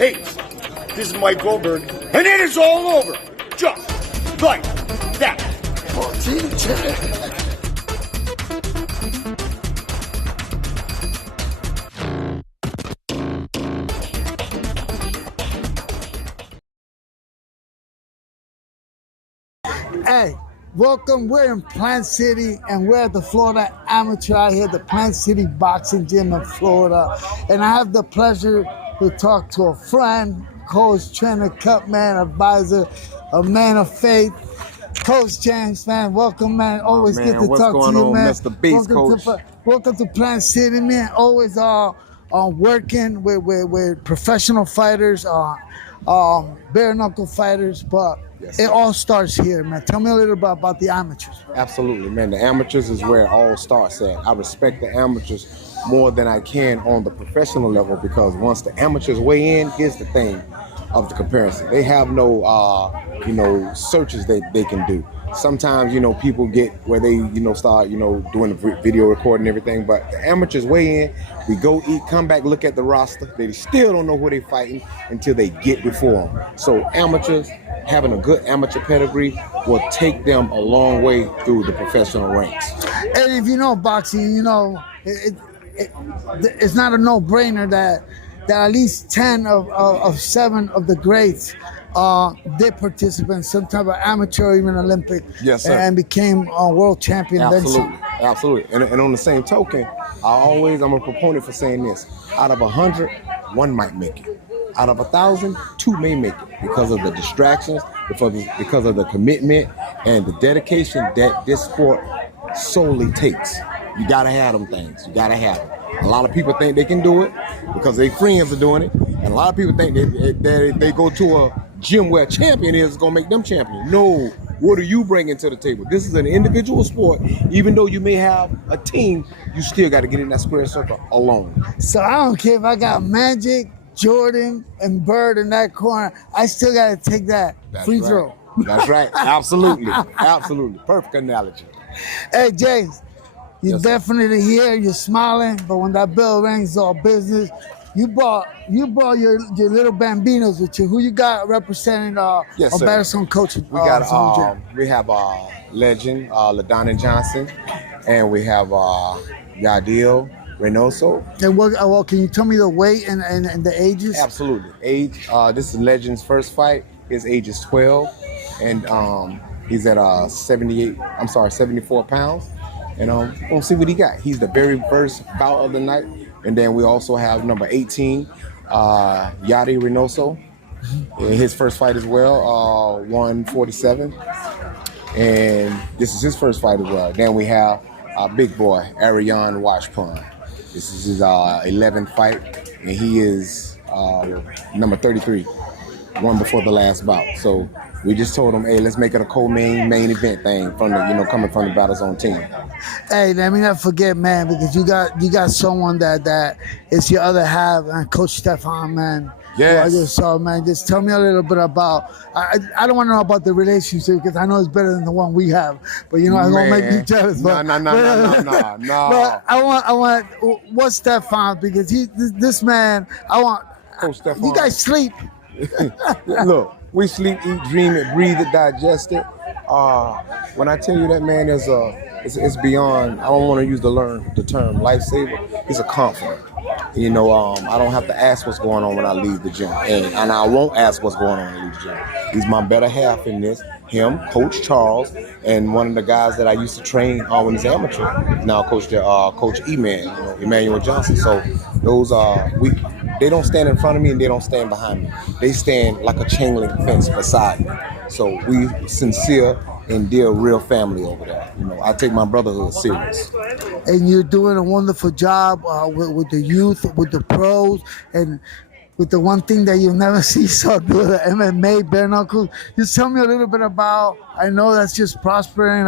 hates. This is Mike Goldberg, and it is all over. Just like that. Hey, welcome. We're in Plant City, and we're at the Florida Amateur out here, the Plant City Boxing Gym in Florida. And I have the pleasure to talk to a friend, coach, trainer, cut man, advisor, a man of faith, Coach James, man. Welcome, man. Always good to talk to you, man. What's going on, Mr. Beast, Coach? Welcome to Plant City, man. Always working with professional fighters, bare knuckle fighters, but yes, it all starts here, man. Tell me a little bit about the amateurs. Absolutely, man. The amateurs is where it all starts at. I respect the amateurs more than I can on the professional level, because once the amateurs weigh in, here's the thing of the comparison. They have no, searches they can do. Sometimes, people get where they, start, doing the video recording and everything, but the amateurs weigh in, we go eat, come back, look at the roster. They still don't know who they're fighting until they get before them. So amateurs, having a good amateur pedigree will take them a long way through the professional ranks. And if you know boxing, it's not a no-brainer that at least 10 of 7 of the greats did participate in some type of amateur or even Olympic, yes, sir, and became a world champion. Absolutely. And on the same token, I'm a proponent for saying this: out of 100, 1 might make it. Out of 1,000, 2 may make it, because of the distractions, because of the commitment and the dedication that this sport solely takes. You gotta have them things. You gotta have them. A lot of people think they can do it because their friends are doing it, and a lot of people think that they go to a gym where a champion is gonna make them champion. No, what are you bringing to the table? This is an individual sport. Even though you may have a team, you still got to get in that square circle alone. So I don't care if I got Magic, Jordan, and Bird in that corner. I still got to take that free throw. That's right. Absolutely. Absolutely. Perfect analogy. Hey, James, you're Yes, definitely here. You're smiling, but when that bell rings, it's all business. You brought your little bambinos with you. Who you got representing Yes, sir. Batterstone coaching? We got we have legend LaDonna Johnson, and we have Yadiel Reynoso. And can you tell me the weight and the ages? Absolutely. Age. This is Legend's first fight. His age is 12, and he's at 74 pounds. And we'll see what he got. He's the very first bout of the night. And then we also have number 18, Yadi Reynoso, in his first fight as well, 147. And this is his first fight as well. Then we have big boy, Ariane Washpun. This is his 11th fight, and he is number 33, one before the last bout. So we just told him, hey, let's make it a co-main event thing from the, coming from the Battlezone team. Hey, let me not forget, man, because you got someone that is your other half, and Coach Stefan, man. Yes. I just saw, man. Just tell me a little bit about. I don't want to know about the relationship, because I know it's better than the one we have. But I don't make me jealous. No. But I want what's Stefan, because this man. I want. Coach Stefan. You guys sleep. Look, we sleep, eat, dream it, breathe it, digest it. When I tell you that, man, it's beyond. I don't want to use the term lifesaver. It's a comfort. I don't have to ask what's going on when I leave the gym, and I won't ask what's going on when I leave the gym. He's my better half in this. Him, Coach Charles, and one of the guys that I used to train when he's amateur. Now Coach Emmanuel Johnson. So those they don't stand in front of me and they don't stand behind me. They stand like a chain link fence beside me. So we sincere and dear real family over there. I take my brotherhood serious. And you're doing a wonderful job with the youth, with the pros, and with the one thing that you'll never see so do the MMA, bare knuckles. Just tell me a little bit about. I know that's just prospering.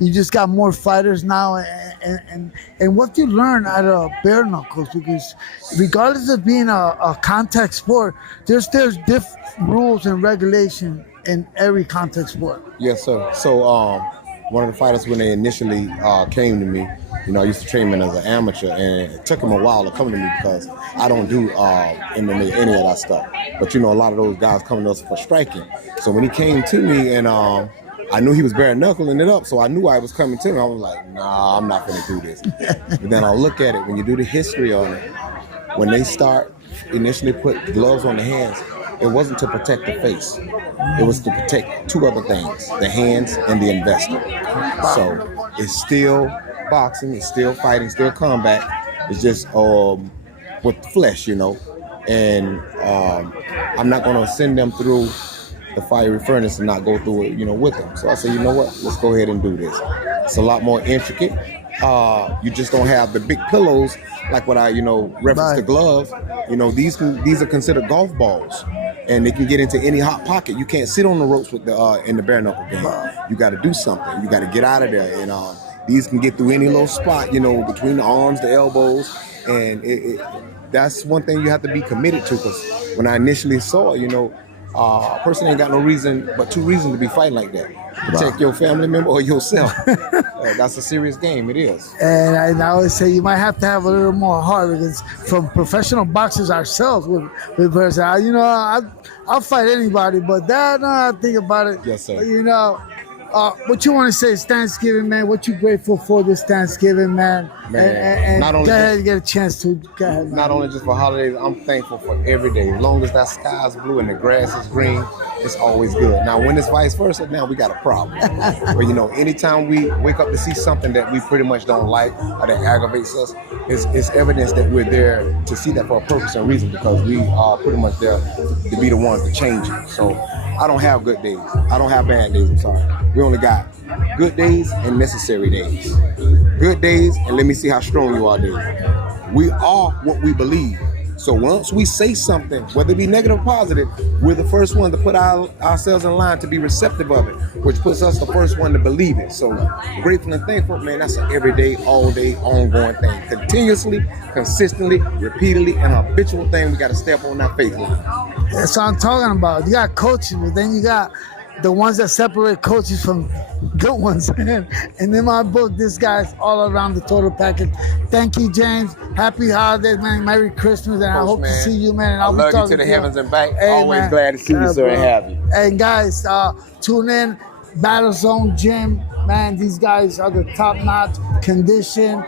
You just got more fighters now, and what you learn out of bare knuckles, because regardless of being a contact sport, there's different rules and regulation in every contact sport. Yes, sir. So one of the fighters, when they initially came to me, You know, I used to train him as an amateur, and it took him a while to come to me because I don't do MMA, any of that stuff. But you know, a lot of those guys come to us for striking. So when he came to me, and I knew he was bare knuckling it up, so I knew I was coming to him. I was like, nah, I'm not gonna do this. But then I'll look at it, when you do the history on it, when they start initially put gloves on the hands, it wasn't to protect the face. It was to protect two other things, the hands and the investor. So it's still boxing, it's still fighting, still combat. It's just with flesh, you know. And I'm not gonna send them through the fiery furnace and not go through it, you know, with them. So I said, you know what, let's go ahead and do this. It's a lot more intricate. You just don't have the big pillows like what I, you know, reference the gloves. You know, these are considered golf balls, and they can get into any hot pocket. You can't sit on the ropes with the in the bare knuckle game. You got to do something. You got to get out of there. And these can get through any little spot, you know, between the arms, the elbows, and that's one thing you have to be committed to. Because when I initially saw it, you know, a person ain't got no reason but two reasons to be fighting like that. Protect your family member or yourself. That's a serious game, it is. And I always say you might have to have a little more heart, because from professional boxers ourselves, with person, you know, I'll fight anybody, but that, I think about it. Yes, sir. You know, what you want to say is Thanksgiving, man. What you grateful for this Thanksgiving, man? And not only go ahead and get a chance to. Go ahead, man. Not only just for holidays, I'm thankful for every day. As long as that sky is blue and the grass is green, it's always good. Now, when it's vice versa, now we got a problem. But you know, anytime we wake up to see something that we pretty much don't like or that aggravates us, it's evidence that we're there to see that for a purpose and reason, because we are pretty much there to be the ones to change it. So I don't have good days. I don't have bad days, I'm sorry. We only got good days and necessary days. Good days and let me see how strong you are days. We are what we believe. So once we say something, whether it be negative or positive, we're the first one to put ourselves in line to be receptive of it, which puts us the first one to believe it. So grateful and thankful, man, that's an everyday, all day, ongoing thing. Continuously, consistently, repeatedly, and a habitual thing we got to step on that faith line. That's what I'm talking about. You got coaches, but then you got the ones that separate coaches from good ones. And in my book, this guy's all around the total package. Thank you, James. Happy holidays, man. Merry Christmas. And I hope to see you, man. And I love you to the heavens and back. Hey, always man. glad to see you, sir, and have you. And guys, tune in. Battle Zone Gym. Man, these guys are the top-notch condition,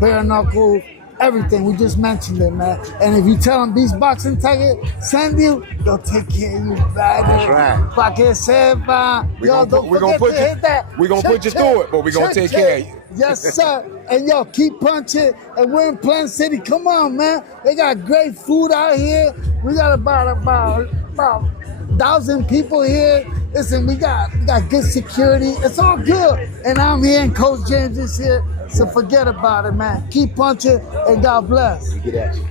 bare knuckle, everything. We just mentioned it, man. And if you tell them Beast Boxing Tiger send you, they'll take care of you, brother. That's right. Pa que sepa. Yo, don't forget to hit that. We're going to put you through it, but we're going to take care of you. Yes, sir. And yo, keep punching. And we're in Plant City. Come on, man. They got great food out here. We got about 1,000 people here. Listen, we got good security. It's all good. And I'm here, and Coach James is here. So forget about it, man. Keep punching, and God bless. Get at you.